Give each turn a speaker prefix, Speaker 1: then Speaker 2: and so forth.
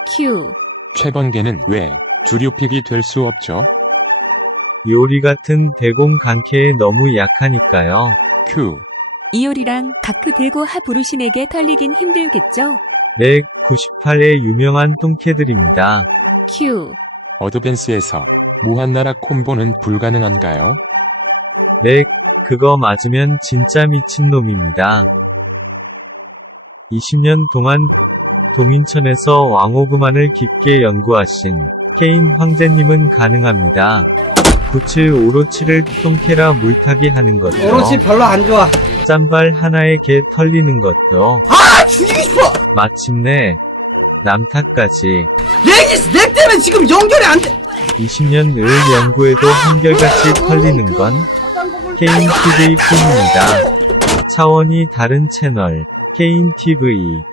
Speaker 1: Q.
Speaker 2: 최번개는 왜 주류픽이 될 수 없죠?
Speaker 3: 이오리 같은 대공간케에 너무 약하니까요.
Speaker 2: Q.
Speaker 1: 이효리랑 가크 대고 하부르신에게 털리긴 힘들겠죠?
Speaker 3: 네, 98의 유명한 똥캐들입니다.
Speaker 1: Q.
Speaker 2: 어드밴스에서 무한나락 콤보는 불가능한가요?
Speaker 3: 네, 그거 맞으면 진짜 미친놈입니다. 20년 동안 동인천에서 왕오브만을 깊게 연구하신 케인 황제님은 가능합니다. 97 오로치를 똥캐라 물타기 하는 것도,
Speaker 4: 오로치 별로 안 좋아.
Speaker 3: 짠발 하나에 개 털리는 것도,
Speaker 4: 아, 죽이고 싶어!
Speaker 3: 마침내 남타까지
Speaker 4: 렉 때문에 지금 연결이 안 돼!
Speaker 3: 20년 을 연구에도 한결같이 털리는 건 케인 TV뿐입니다. 차원이 다른 채널 케인 TV